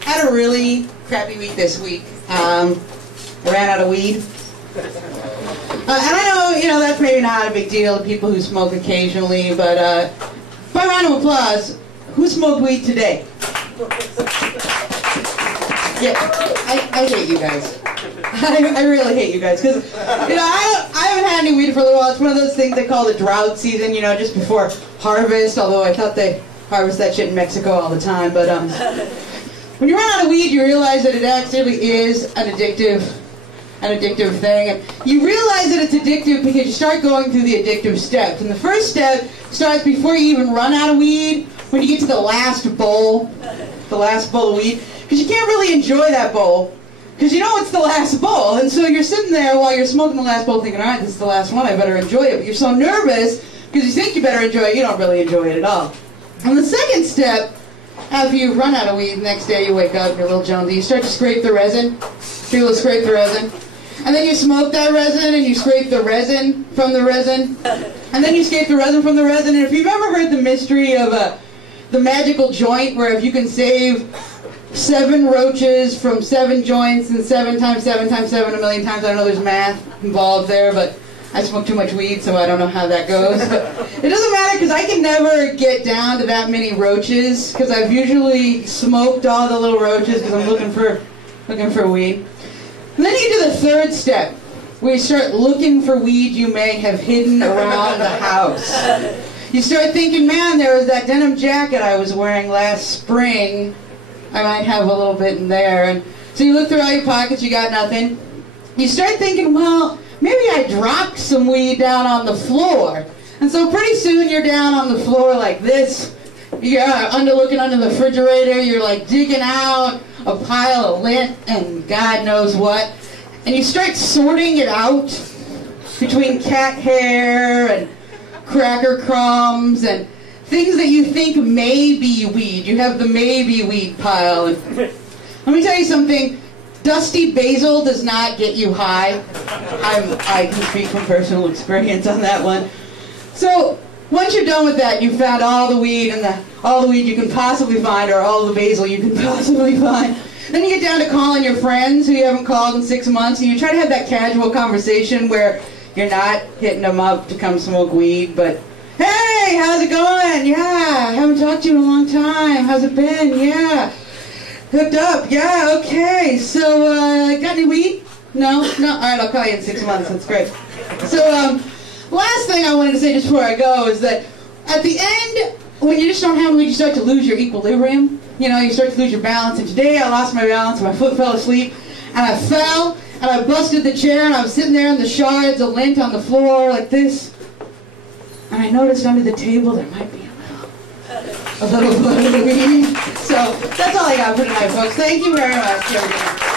Had a really crappy week this week. I ran out of weed. And I know, that's maybe not a big deal to people who smoke occasionally, but by round of applause, who smoked weed today? Yeah, I hate you guys. I really hate you guys, because, I haven't had any weed for a little while. It's one of those things they call the drought season, just before harvest, although I thought they harvest that shit in Mexico all the time, but, when you run out of weed, you realize that it actually is an addictive thing. And you realize that it's addictive because you start going through the addictive steps. And the first step starts before you even run out of weed, when you get to the last bowl of weed. Because you can't really enjoy that bowl, because you know it's the last bowl. And so you're sitting there while you're smoking the last bowl thinking, all right, this is the last one, I better enjoy it. But you're so nervous because you think you better enjoy it, you don't really enjoy it at all. And the second step, after you've run out of weed, the next day you wake up, you're a little Jonesy, you start to scrape the resin. People scrape the resin. And then you smoke that resin, and you scrape the resin from the resin. And then you scrape the resin from the resin. And if you've ever heard the mystery of the magical joint, where if you can save 7 roaches from 7 joints, and 7 times 7 times 7 a million times, I don't know, there's math involved there, but I smoke too much weed, so I don't know how that goes. But it doesn't matter, because I can never get down to that many roaches, because I've usually smoked all the little roaches, because I'm looking for weed. And then you get to the third step, where you start looking for weed you may have hidden around the house. You start thinking, man, there was that denim jacket I was wearing last spring. I might have a little bit in there. And so you look through all your pockets, you got nothing. You start thinking, well, maybe I dropped some weed down on the floor. And so pretty soon you're down on the floor like this. You're looking under the refrigerator. You're like digging out a pile of lint and God knows what. And you start sorting it out between cat hair and cracker crumbs and things that you think may be weed. You have the maybe weed pile. And let me tell you something. Dusty basil does not get you high. I can speak from personal experience on that one. So once you're done with that, you've found all the weed and all the weed you can possibly find, or all the basil you can possibly find. Then you get down to calling your friends who you haven't called in 6 months, and you try to have that casual conversation where you're not hitting them up to come smoke weed, but, hey, how's it going? Yeah, I haven't talked to you in a long time. How's it been? Yeah. Hooked up? Yeah, okay. So, got any weed? No? All right, I'll call you in 6 months. That's great. So, last thing I wanted to say just before I go is that at the end, when you just don't have weed, you start to lose your equilibrium. You start to lose your balance. And today I lost my balance, my foot fell asleep, and I fell, and I busted the chair, and I was sitting there in the shards of lint on the floor like this. And I noticed under the table there might be a little bit of weed. So that's all I got for tonight, folks. Thank you very much, everybody.